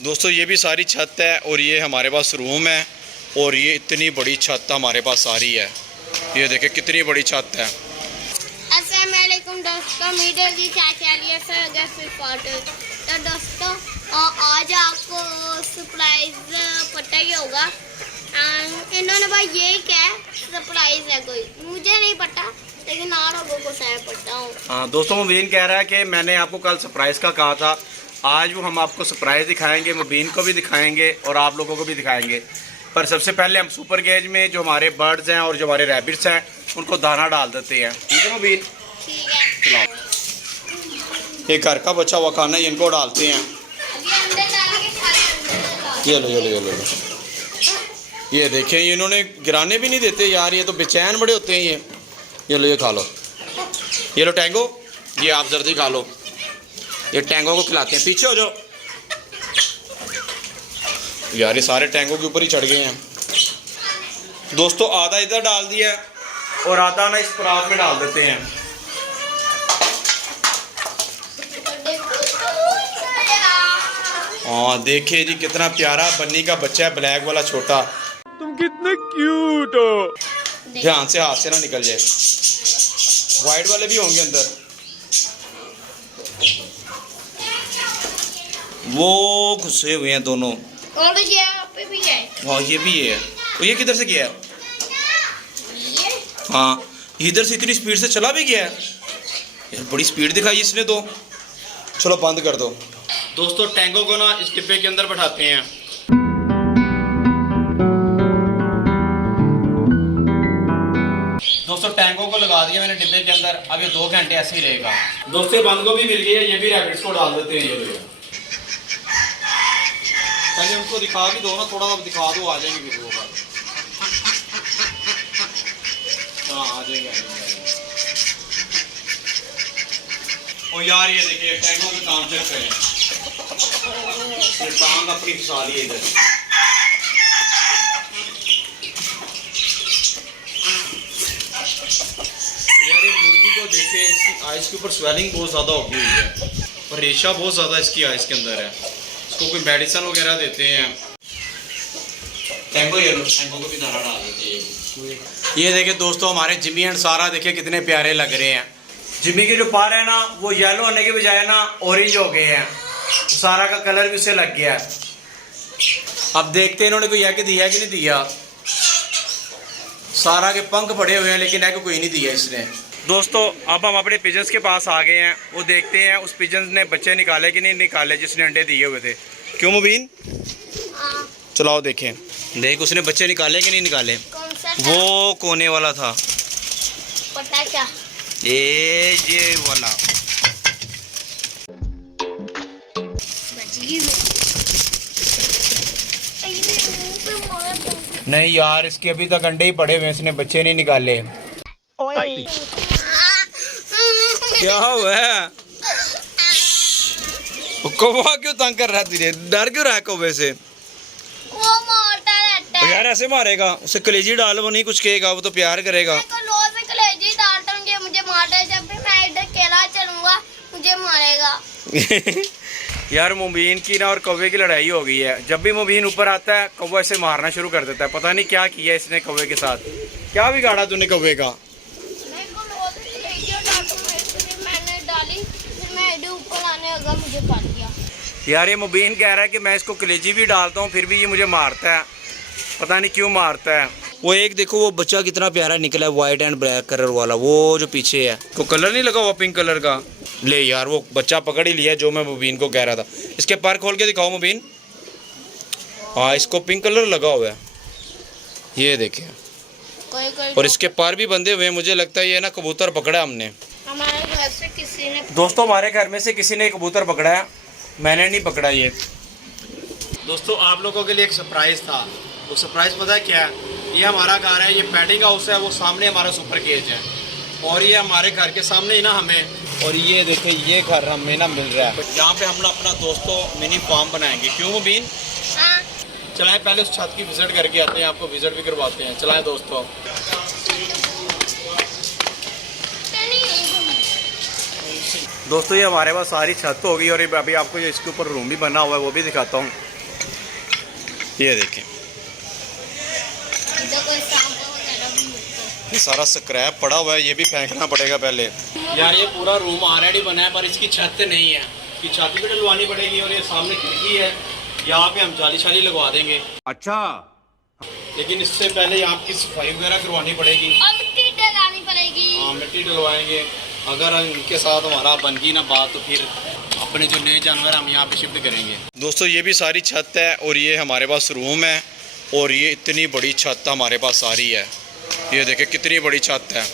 दोस्तों ये भी सारी छत है और ये हमारे पास रूम है और ये इतनी बड़ी छत हमारे पास सारी है। ये देखें कितनी बड़ी छत है। अस्सलाम वालेकुम दोस्तों, मीडिया की तो दोस्तों आज आपको सरप्राइज पता ही होगा। इन्होंने भाई ये क्या सरप्राइज है, कोई मुझे नहीं पता लेकिन आप लोगों को शायद पता हो। हाँ दोस्तों, मुबीन कह रहा है कि मैंने आपको कल सरप्राइज का कहा था, आज वो हम आपको सरप्राइज दिखाएंगे, मुबीन को भी दिखाएंगे और आप लोगों को भी दिखाएंगे। पर सबसे पहले हम सुपर गेज में जो हमारे बर्ड्स हैं और जो हमारे रैबिट्स हैं उनको दाना डाल देते हैं। ठीक है मुबीन? ठीक है, चलाओ। ये घर का बचा हुआ खाना इनको डालते हैं। अभी अंदर डाल के खा ये लो ये लो ये लो। ये देखें, इन्होंने गिराने भी नहीं देते यार, ये तो बेचैन बड़े होते हैं ये लो ये खा लो। ये लो टैंगो, ये आप जल्दी खा लो। ये टैंगो को खिलाते हैं। पीछे हो जाओ यार, ये सारे टैंगो के ऊपर ही चढ़ गए हैं। दोस्तों आधा इधर डाल दिया और आधा ना इस परात में डाल देते हैं। हाँ देखिए जी, कितना प्यारा बन्नी का बच्चा है, ब्लैक वाला छोटा। तुम कितने क्यूट हो। ध्यान से, हाथ से ना निकल जाए। वाइट वाले भी होंगे अंदर। वो घुसे हुए हैं दोनों। और यहाँ पे भी है। हाँ ये भी है। तो ये किधर से गया है? ये हाँ इधर से इतनी स्पीड से चला भी गया है यार, बड़ी स्पीड दिखाई इसने तो। चलो बंद कर दो। दोस्तों टैंगो को ना इस डिब्बे के अंदर बैठाते हैं। दोस्तों टैंगो को लगा दिया मैंने डिब्बे के अंदर, अब ये 2 घंटे ऐसे ही रहेगा। दोस्तों बंद को भी मिल गई है, ये भी रैबिट्स को डाल देते हैं। ये लो पहले उनको दिखा भी दो ना, थोड़ा सा दिखा दो, आ जाएंगे फिर वो। हाँ आ जाएंगे। ओ यार ये देखिए टैंगो के काम चल रहे हैं। ये टांग अपनी फंसा ली इधर। यार ये मुर्गी को देखे, इसकी आइस के ऊपर स्वेलिंग बहुत ज़्यादा हो गई है और रेशा बहुत ज़्यादा इसकी आइस के अंदर है। इसको कोई मेडिसिन वगैरह देते हैं। टैंगो ये लो, टैंगो को भी दाना डाल देते हैं। ये देखे दोस्तों, हमारे जिमी एंड सारा देखे कितने प्यारे लग रहे हैं। जिमी के जो पार है ना वो येलो होने के बजाय ना ऑरेंज हो गए हैं। सारा का कलर भी उससे लग गया है। अब देखते हैं इन्होंने कोई एग दिया कि नहीं दिया। सारा के पंख पड़े हुए हैं लेकिन एग कोई नहीं दिया इसने। दोस्तों अब हम अपने पिजन्स के पास आ गए हैं, वो देखते हैं उस पिजन्स ने बच्चे निकाले कि नहीं निकाले जिसने अंडे दिए हुए थे। क्यों मुबीन? चलाओ देखें, देख उसने बच्चे निकाले कि नहीं निकाले। कौन सा था? वो कोने वाला था। पता क्या? ये वाला। नहीं यार, इसके अभी तक अंडे ही पड़े हुए, इसने बच्चे नहीं निकाले। क्या हुआ है? कौवा क्यों तंग कर रहा है तुझे? डर क्यों रहा है कौवे से? वो मारता रहता है। यार ऐसे मारेगा, उसे कलेजी डाल, वो नहीं कुछ कहेगा, वो तो प्यार करेगा। रोज कलेजी डालता हूँ, मुझे मारता है। जब भी मैं इधर अकेला चलूंगा मुझे मारेगा। यार मुबीन की ना और कौवे की लड़ाई हो गई है। जब भी मुबीन ऊपर आता है कौवा इसे मारना शुरू कर देता है। पता नहीं क्या किया इसने कौवे के साथ। क्या बिगाड़ा तूने कौवे का? मुझे काट दिया। यार ये मुबीन कह रहा है कि मैं इसको कलेजी भी डालता हूँ फिर भी ये मुझे मारता है, पता नहीं क्यों मारता है। वो एक देखो वो बच्चा कितना प्यारा निकला है, वाइट एंड ब्लैक कलर वाला, वो जो पीछे है। को कलर नहीं लगा हुआ पिंक कलर का? ले यार वो बच्चा पकड़ ही लिया जो मैं मुबीन को कह रहा था। इसके पर खोल के दिखाओ मुबीन। हाँ इसको पिंक कलर लगा हुआ है, ये देखे। और इसके पर भी बंधे हुए हैं। मुझे लगता है ये ना कबूतर पकड़ा हमने। हमारे घर से किसी ने। दोस्तों हमारे घर में से किसी ने कबूतर पकड़ा है, मैंने नहीं पकड़ा ये। दोस्तों आप लोगों के लिए एक सरप्राइज था। वो सरप्राइज पता है क्या है? ये हमारा घर है, ये पेडिंग हाउस है, वो सामने हमारा सुपर केज है और ये हमारे घर के सामने ही ना हमें, और ये देखिए ये घर हमें ना मिल रहा है। यहाँ पे हम ना अपना दोस्तों मिनी फार्म बनाएंगे। क्यों मुबीन? चलाएं पहले उस छत की विजिट करके आते हैं, आपको विजिट भी करवाते हैं। चलाएं दोस्तों। दोस्तों ये हमारे पास सारी छत होगी और अभी आपको ये इसके ऊपर रूम भी बना हुआ है वो भी दिखाता हूँ। ये देखें, इधर कोई सांप वगैरह भी मिलता है। ये सारा स्क्रैप पड़ा हुआ है, ये भी फेंकना पड़ेगा पहले। यार ये पूरा रूम ऑलरेडी बना है पर इसकी छत नहीं है, इसकी छत भी डलवानी पड़ेगी और ये सामने खिड़की है, यहाँ पे हम जाली शाली लगवा देंगे। अच्छा, लेकिन इससे पहले यहाँ की सफाई वगैरह करवानी पड़ेगी और मिट्टी डलानी पड़ेगी। हाँ, मिट्टी डलवाएंगे। अगर इनके साथ हमारा बनगी ना बात तो फिर अपने जो नए जानवर हम यहाँ पे शिफ्ट करेंगे। दोस्तों ये भी सारी छत है और ये हमारे पास रूम है और ये इतनी बड़ी छत हमारे पास आ रही है। ये देखें कितनी बड़ी छत है।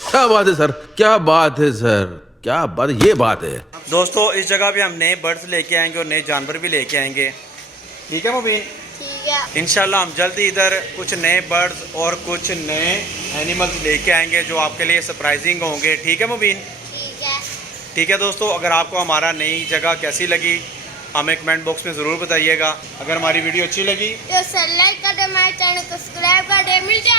क्या बात है सर, क्या बात है सर, क्या बात, ये बात है। दोस्तों इस जगह पे हम नए बर्ड्स लेके आएंगे और नए जानवर भी लेके आएंगे। ठीक है मुबीन, ठीक है। इंशाल्लाह हम जल्दी इधर कुछ नए बर्ड्स और कुछ नए एनिमल्स लेके आएंगे जो आपके लिए सरप्राइजिंग होंगे। ठीक है मुबीन? ठीक है। ठीक है दोस्तों, अगर आपको हमारा नई जगह कैसी लगी हमें कमेंट बॉक्स में ज़रूर बताइएगा। अगर हमारी वीडियो अच्छी लगी तो सर लाइक कर दे, हमारे चैनल को सब्सक्राइब कर दे। मिलते